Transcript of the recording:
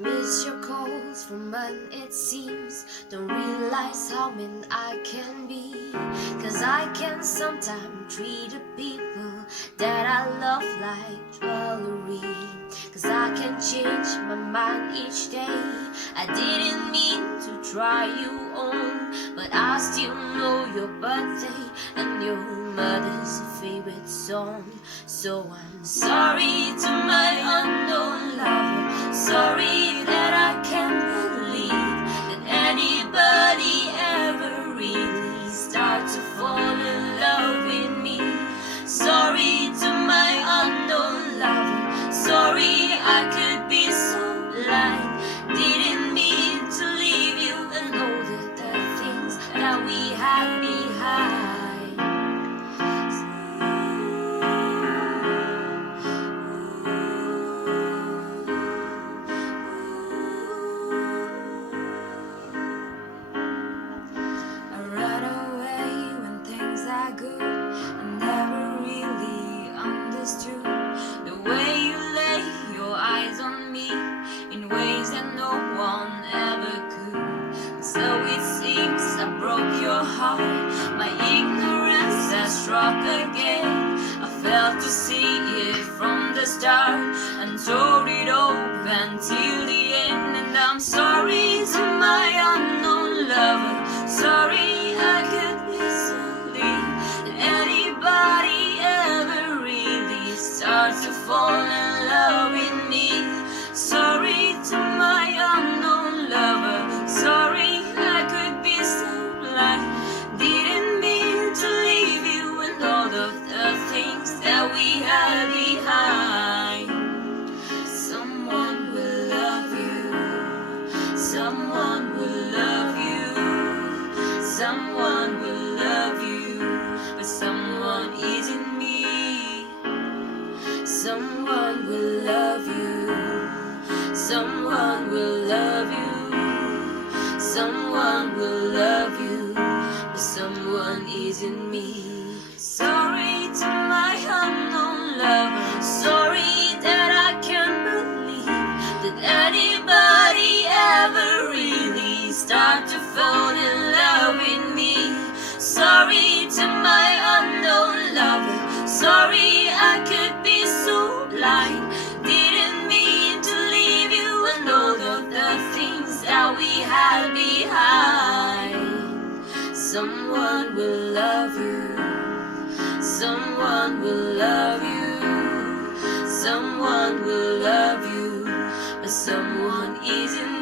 Miss your calls from when it seems. Don't realize how mean I can be. Cause I can sometimes treat the people that I love like jewelry. Cause I can change my mind each day. I didn't mean to try you on, but I still know your birthday and your mother's favorite song. So I'm sorry to my unknown lover. Sorry that I can't believe that anybody ever really starts to fall in love with me. Sorry to my unknown lover. Sorry I could be so blind. Didn't mean to leave you and all the things that we had behind. Good. I never really understood the way you lay your eyes on me in ways that no one ever could. So it seems I broke your heart. My ignorance has struck again. I failed to see it from the start and tore it open till the end. And I'm sorry to my unknown lover. Sorry I could be so anybody ever really starts to fall in love with me. Sorry to my unknown lover. Sorry I could be so blind. Didn't mean to leave you and all of the things that we had behind. Someone will love you. Someone will love you. Someone will love you. But someone isn't me. Someone will love you. Someone will love you. Someone will love you. But someone isn't me. Sorry to my unknown lover. Sorry that I can't believe that anybody ever really start to fall in love with me. Sorry to my unknown lover. Sorry I could be so blind. Didn't mean to leave you and all of the things that we had behind. Someone will love you. Someone will love you. Someone will love you. But someone isn't